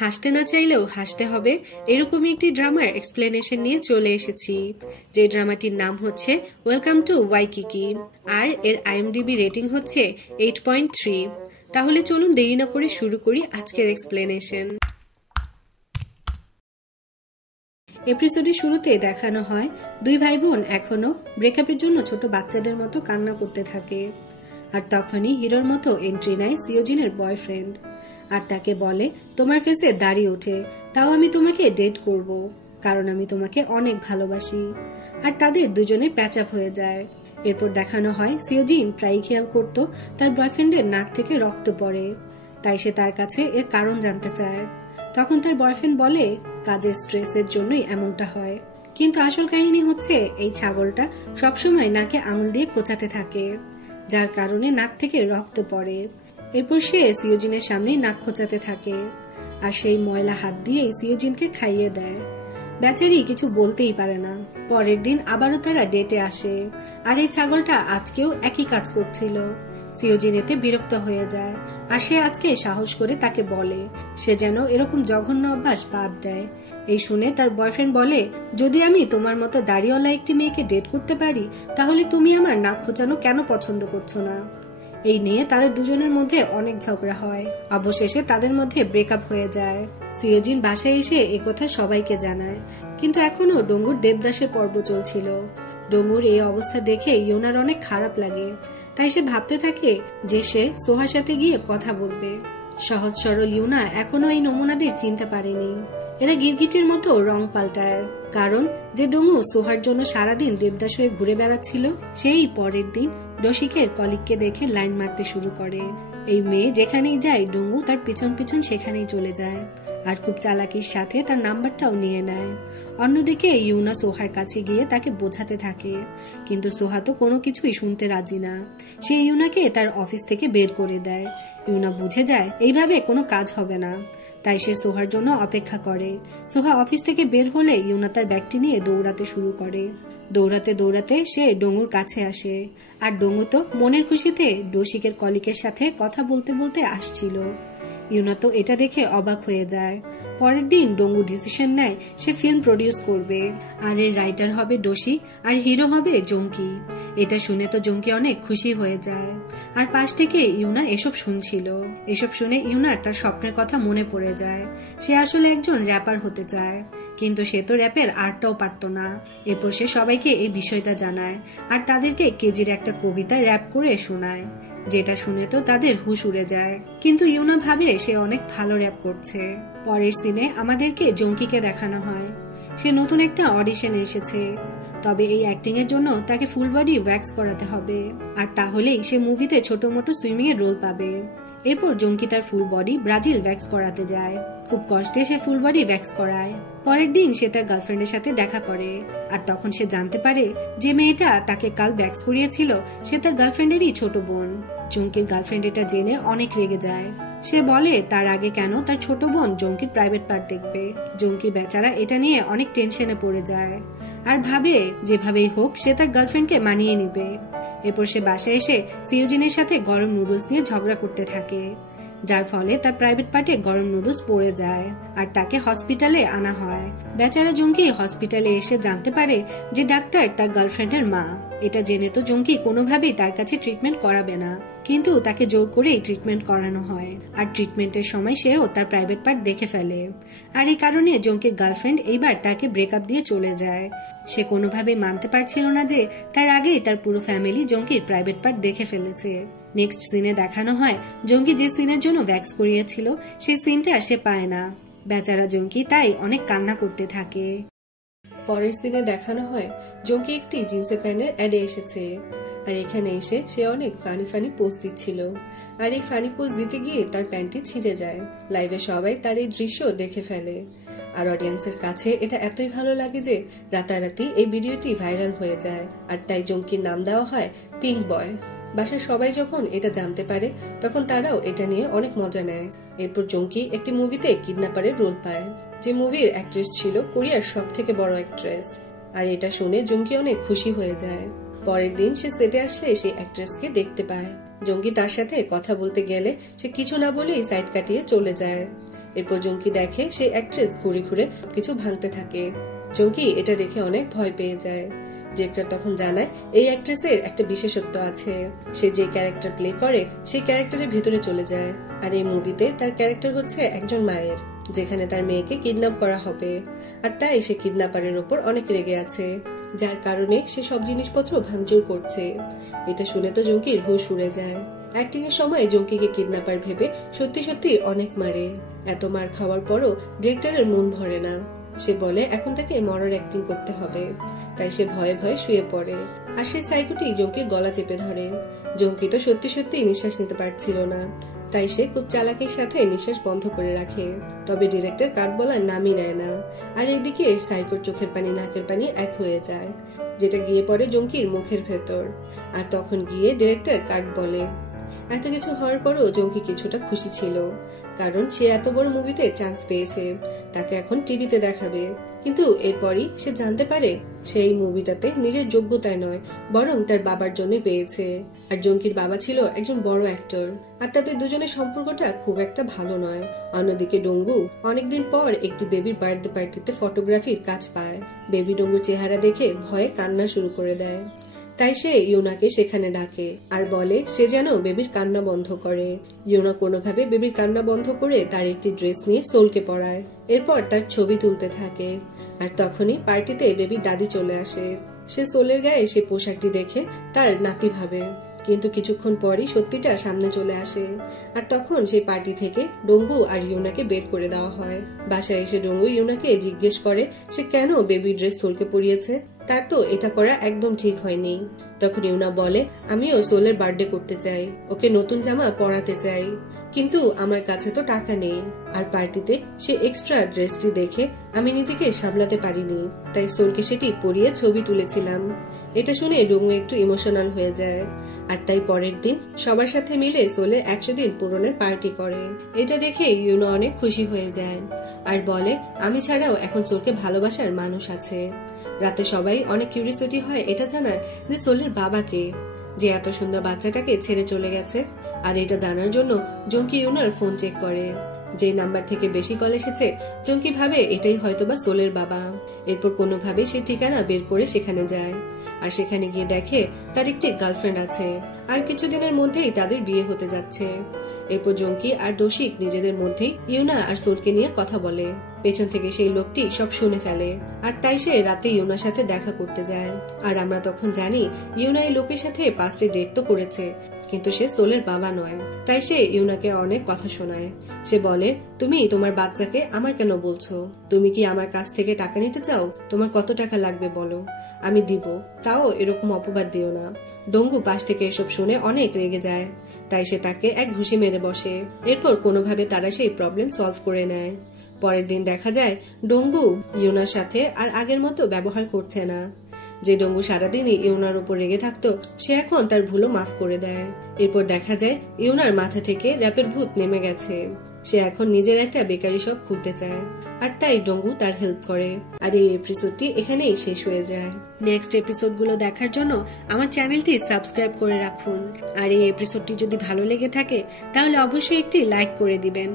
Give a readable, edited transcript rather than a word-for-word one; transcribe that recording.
হাসতে না চাইলেও হাসতে হবে এরকমই একটি ড্রামার এক্সপ্লেনেশন নিয়ে চলে এসেছি, যে ড্রামাটির নাম হচ্ছে ওয়েলকাম টু ওয়াইকিকি, আর এর আইএমডিবি রেটিং হচ্ছে 8.3। তাহলে চলুন দেরি না করে শুরু করি আজকের এক্সপ্লেনেশন। এপিসোডের শুরুতে দেখানো হয় দুই ভাই বোন এখনো ব্রেকআপের জন্য ছোট বাচ্চাদের মতো কান্না করতে থাকে, আর তখনই হিরোর মতো এন্ট্রি নেয় সিওজিনের বয়ফ্রেন্ড, আর তাকে বলে তোমার ফেসে দাড়ি ওঠে, তাও আমি তোমাকে ডেট করব, কারণ আমি তোমাকে অনেক ভালোবাসি। আর তাদের দুজনের প্যাচ আপ হয়ে যায়। এরপর দেখানো হয় সিওজিন প্রায় খেয়াল করত তার বয়ফ্রেন্ডের নাক থেকে রক্ত পড়ে, তাই সে তার কাছে এর কারণ জানতে চায়। তখন তার বয়ফ্রেন্ড বলে কাজের স্ট্রেসের জন্যই এমনটা হয়, কিন্তু আসল কাহিনী হচ্ছে এই ছাগলটা সবসময় নাকে আঙুল দিয়ে খোঁচাতে থাকে, যার কারণে নাক থেকে রক্ত পড়ে। এরপর সে সিওজিনের সামনে নাক খোঁচাতে থাকে, আর সেই ময়লা হাত দিয়েই সিওজিনকে খাইয়ে দেয়। বেচারি কিছু বলতেই পারে না। পরের দিন আবারও তারা ডেটে আসে, আর এই ছাগলটা আজকেও একই কাজ করছিল। সিওজিন এতে বিরক্ত হয়ে যায়, আর সে আজকে সাহস করে তাকে বলে সে যেন এরকম জঘন্য অভ্যাস বাদ দেয়। এই শুনে তার বয়ফ্রেন্ড বলে যদি আমি তোমার মতো দাড়িওয়ালা একটি মেয়েকে ডেট করতে পারি, তাহলে তুমি আমার নাক খোঁচানো কেন পছন্দ করছো না? এই নিয়ে তাদের দুজনের মধ্যে অনেক ঝগড়া হয়। অবশেষে তাদের মধ্যে ব্রেকআপ হয়ে যায়। সিওজিন বাসায় এসে একথা সবাইকে জানায়, কিন্তু এখনো ডঙ্গুর দেবদাসের পর্ব চলছিল। ডঙ্গুর এই অবস্থা দেখে ইউনার অনেক খারাপ লাগে, তাই সে ভাবতে থাকে যে সে সোহার সাথে গিয়ে কথা বলবে। সহজ সরল ইউনা এখনো এই নমুনাদের চিনতে পারেনি। এরা গিরগিটির মতো রং পাল্টায়, কারণ যে ডঙ্গু সোহার জন্য সারাদিন দেবদাস হয়ে ঘুরে বেড়াচ্ছিল, সেই পরের দিন ডশিকের কলিগকে দেখে লাইন মারতে শুরু করে। এই মেয়ে যেখানেই যায় ডঙ্গু তার পিছন পিছন সেখানেই চলে যায়, আর খুব চালাকির সাথে তার নাম্বারটাও নিয়ে নেয়। অন্যদিকে ইউনা সোহার কাছে গিয়ে তাকে বোঝাতে থাকে, কিন্তু সোহা তো কোনো কিছুই শুনতে রাজি না। সে ইউনাকে তার অফিস থেকে বের করে দেয়। ইউনা বুঝে যায় এইভাবে কোনো কাজ হবে না, তাই সে সোহার জন্য অপেক্ষা করে। সোহা অফিস থেকে বের হলে ইউনা তার ব্যাগটি নিয়ে দৌড়াতে শুরু করে। দৌড়াতে দৌড়াতে সে ডঙ্গুর কাছে আসে, আর ডঙ্গু তো মনের খুশিতে ডশিকের কলিকের সাথে কথা বলতে বলতে আসছিল। ইউনা তো এটা দেখে অবাক হয়ে যায়। পরের দিন ডঙ্গু ডিসিশন নেয় সে ফিল্ম প্রডিউস করবে, আর এর রাইটার হবে ডশি আর হিরো হবে জঙ্কি। এটা শুনে তো জঙ্কি অনেক খুশি হয়ে যায়, আর পাশ থেকে ইউনা এসব শুনছিল। এসব শুনে ইউনার তার স্বপ্নের কথা মনে পড়ে যায়। সে আসলে একজন র্যাপার হতে চায়, কিন্তু সে তো র্যাপের আর্টটাও পারত না। এরপর সে সবাইকে এই বিষয়টা জানায়, আর তাদেরকে কেজির একটা কবিতা র্যাপ করে শোনায়, যেটা শুনে তো তাদের হুশ উড়ে যায়। কিন্তু ইউনা ভাবে সে অনেক ভালো র্যাপ করছে। পরের সিনে আমাদেরকে জঙ্কিকে দেখানো হয়। সে নতুন একটা অডিশনে এসেছে, তবে এই অ্যাক্টিং এর জন্য তাকে ফুল বডি ওয়্যাক্স করাতে হবে, আর তাহলেই সে মুভিতে ছোট মোটো সুইমিং এর রোল পাবে। এরপর জঙ্কি তার ফুল বডি ব্রাজিল ওয়্যাক্স করাতে যায়। খুব কষ্টে সে ফুল বডি ওয়্যাক্স করায়। পরের দিন সে তার গার্লফ্রেন্ডের সাথে দেখা করে, আর তখন সে জানতে পারে যে মেয়েটা তাকে কাল ওয়্যাক্স করিয়েছিল সে তার গার্লফ্রেন্ডেরই ছোট বোন। জঙ্কির গার্লফ্রেন্ড এটা জেনে অনেক রেগে যায়। সে বলে তার আগে কেন তার ছোট বোন জঙ্কির প্রাইভেট পার্ট দেখবে। জঙ্কি বেচারা এটা নিয়ে অনেক টেনশনে পড়ে যায়, আর ভাবে যেভাবেই হোক সে তার গার্লফ্রেন্ডকে মানিয়ে নিবে। এরপর সে বাসায় এসে সিওজিনের সাথে গরম নুডলস নিয়ে ঝগড়া করতে থাকে, যার ফলে তার প্রাইভেট পার্টে গরম নুডলস পড়ে যায়, আর তাকে হসপিটালে আনা হয়। বেচারা জঙ্কি হসপিটালে এসে জানতে পারে যে ডাক্তার তার গার্লফ্রেন্ডের মা। এটা জেনে তো জঙ্কি কোনোভাবেই তার কাছে ট্রিটমেন্ট করাবে না, কিন্তু তাকে জোর করেই ট্রিটমেন্ট করানো হয়। আর ট্রিটমেন্টের সময় সেও তার প্রাইভেট পার্ট দেখে ফেলে, আর এই কারণে জঙ্কির গার্লফ্রেন্ড এইবার তাকে ব্রেকআপ দিয়ে চলে যায়। সে কোনোভাবেই মানতে পারছিল না যে তার আগেই তার পুরো ফ্যামিলি জঙ্কির প্রাইভেট পার্ট দেখে ফেলেছে। নেক্সট সিনে দেখানো হয় জঙ্কি যে সিনের জন্য ওয়্যাক্স করিয়েছিল সেই সিনটা সে পায় না। বেচারা জঙ্কি তাই অনেক কান্না করতে থাকে। পরের সিনে দেখানো হয় জঙ্কি একটি জিন্সের প্যান্টের অ্যাডে এসেছে, আর এখানে এসে সে অনেক ফানি পোজ দিচ্ছিল, আর এই ফানি পোজ দিতে গিয়ে তার প্যান্টটি ছিঁড়ে যায়। লাইভে সবাই তার এই দৃশ্য দেখে ফেলে, আর অডিয়েন্সের কাছে এটা এতই ভালো লাগে যে রাতারাতি এই ভিডিওটি ভাইরাল হয়ে যায়, আর তাই জঙ্কির নাম দেওয়া হয় পিঙ্ক বয়। বাসার সবাই যখন এটা জানতে পারে তখন তারাও এটা নিয়ে অনেক মজা নেয়। এরপর জঙ্কি একটি মুভিতে কিডন্যাপারের রোল পায়, যে মুভির অ্যাক্ট্রেস ছিল কোরিয়ার সব থেকে বড় অ্যাক্ট্রেস, আর এটা শুনে জঙ্কি অনেক খুশি হয়ে যায়। পরের দিন সে সেটে আসলে সেই অ্যাক্ট্রেসকে দেখতে পায়। জঙ্গি তার সাথে কথা বলতে গেলে সে কিছু না বলেই সাইড কাটিয়ে চলে যায়। এরপর জঙ্কি দেখে সেই অ্যাক্ট্রেস ঘুরে ঘুরে কিছু ভাঙতে থাকে। জঙ্কি এটা দেখে অনেক ভয় পেয়ে যায়। ডিরেক্টর তখন জানায় এই অ্যাক্ট্রেসের একটা বিশেষত্ব আছে, সে যে ক্যারেক্টার প্লে করে সেই ক্যারেক্টারের ভিতরে চলে যায়। আর এই মুভিতে তার ক্যারেক্টার হচ্ছে একজন মায়ের, যেখানে তার মেয়েকে কিডন্যাপ করা হবে। আর তাই সে কিডন্যাপারের ওপর অনেক রেগে আছে, যার কারণে সে সব জিনিসপত্র ভাঙচুর করছে। এটা শুনে তো জঙ্কির হুঁশ উড়ে যায়। অ্যাক্টিং এর সময় জঙ্কিকে কিডন্যাপার ভেবে সত্যি সত্যি অনেক মারে। এত মার খাওয়ার পরও ডিরেক্টরের মন ভরে না। সে বলে এখন তাকে মরার অ্যাক্টিং করতে হবে। তাই সে ভয়ে ভয়ে শুয়ে পড়ে। আর সেই সাইকোটি জঙ্কির গলা চেপে ধরে। জঙ্কি তো সত্যি সত্যি নিঃশ্বাস নিতে পারছিল না, তাই সে খুব চালাকির সাথে নিঃশ্বাস বন্ধ করে রাখে। তবে ডিরেক্টর কাট বলার নামই নেয় না। আর এদিকে সাইকোর চোখের পানি নাকের পানি এক হয়ে যায়, যেটা গিয়ে পড়ে জঙ্কির মুখের ভেতর। আর তখন গিয়ে ডিরেক্টর কাট বলে। এত কিছু হওয়ার পরও জঙ্কি কিছুটা খুশি ছিল, কারণ সে এত বড় মুভিতে চান্স পেয়েছে, তাকে এখন টিভিতে দেখাবে। কিন্তু এরপরই সে জানতে পারে সেই মুভিটাতে নিজের যোগ্যতায় নয়, বরং তার বাবার জন্য পেয়েছে। আর জঙ্কির বাবা ছিল একজন বড় অ্যাক্টর, আর তাদের দুজনের সম্পর্কটা খুব একটা ভালো নয়। অন্যদিকে ডঙ্গু অনেকদিন পর একটি বেবির বার্থডে পার্টিতে ফটোগ্রাফির কাজ পায়। বেবি ডঙ্গুর চেহারা দেখে ভয়ে কান্না শুরু করে দেয়। তাই সে ইউনাকে সেখানে ডাকে আর বলে সে যেন বেবির কান্না বন্ধ করে। ইউনা কোনোভাবে বেবির কান্না বন্ধ করে তার একটি ড্রেস নিয়ে সোলকে পরায়। এরপর তার ছবি তুলতে থাকে। আর তখনই পার্টিতে বেবির দাদি চলে আসে। সে সোলের গায়ে সে পোশাকটি দেখে তার নাতি ভাবে, কিন্তু কিছুক্ষণ পরই সত্যিটা সামনে চলে আসে। আর তখন সেই পার্টি থেকে ডঙ্গু আর ইউনাকে বের করে দেওয়া হয়। বাসায় এসে ডঙ্গু ইউনাকে জিজ্ঞেস করে সে কেন বেবি ড্রেস সোলকে পরিয়েছে, তার তো এটা করা একদম ঠিক হয়নি। তখন ইউনা বলে আমিও সোলের বার্থডে করতে চাই, ওকে নতুন জামা পরাতে চাই, কিন্তু আমার কাছে তো টাকা নেই। আর পার্টিতে সে এক্সট্রা ড্রেসটি দেখে আমি নিজেকে সামলাতে পারিনি, তাই সোলকে সেটি পরিয়ে ছবি তুলেছিলাম। এটা শুনে ডঙ্গু একটু ইমোশনাল হয়ে যায়। আর তাই পরের দিন সবার সাথে মিলে সোলের 100 দিন পূরণের পার্টি করে। এটা দেখে ইউনা অনেক খুশি হয়ে যায় আর বলে আমি ছাড়াও এখন সোলকে ভালোবাসার মানুষ আছে। রাতে সবাই অনেক কিউরিওসিটি হয় এটা জানার যে সোলের বাবাকে, যে এত সুন্দর বাচ্চাটাকে ছেড়ে চলে গেছে। আর এটা জানার জন্য জঙ্কি ইউনার ফোন চেক করে। যে নাম্বার থেকে বেশি কল এসেছে জঙ্কি ভাবে এটাই হয়তোবা সোলের বাবা। এরপর কোনোভাবে সে ঠিকানা বের করে সেখানে যায়। আর সেখানে গিয়ে দেখে তার একটি গার্লফ্রেন্ড আছে, আর কিছুদিনের মধ্যেই তাদের বিয়ে হতে যাচ্ছে। এরপর জঙ্কি আর রসিক নিজেদের মধ্যে ইউনা আর সোলকে নিয়ে কথা বলে। পেছন থেকে সেই লোকটি সব শুনে ফেলে, আর তাই সে রাতে ইউনার সাথে দেখা করতে যায়। আর আমরা তখন জানি ইউনা এই লোকের সাথে পাস্টে ডেট তো করেছে, কিন্তু সে সোলের বাবা নয়। তাই সে ইউনাকে অনেক কথা শোনায়। সে বলে তুমি তোমার বাচ্চাকে আমার কেন বলছো, তুমি কি আমার কাছ থেকে টাকা নিতে চাও, তোমার কত টাকা লাগবে বলো, আমি দিব, তাও এরকম অপবাদ দিও না। ডঙ্গু পাশ থেকে এসব শুনে অনেক রেগে যায়, তাই সে তাকে এক ঘুষি মেরে বসে। এরপর কোনোভাবে তারা সেই প্রবলেম সলভ করে নেয়। পরের দিন দেখা যায় ডঙ্গু ইউনার সাথে আর আগের মতো ব্যবহার করছে না। যে ডঙ্গু সারাদিনই ইউনার উপর রেগে থাকতো সে এখন তার ভুলও মাফ করে দেয়। এরপর দেখা যায় ইউনার মাথা থেকে র্যাপের ভূত নেমে গেছে। সে এখন নিজের একটা বেকারি শপ খুলতে চায়, আর তাই ডঙ্গু তার হেল্প করে। আর এই এপিসোডটি এখানেই শেষ হয়ে যায়। নেক্সট এপিসোডগুলো দেখার জন্য আমার চ্যানেলটি সাবস্ক্রাইব করে রাখুন। আর এই এপিসোডটি যদি ভালো লেগে থাকে তাহলে অবশ্যই একটি লাইক করে দিবেন।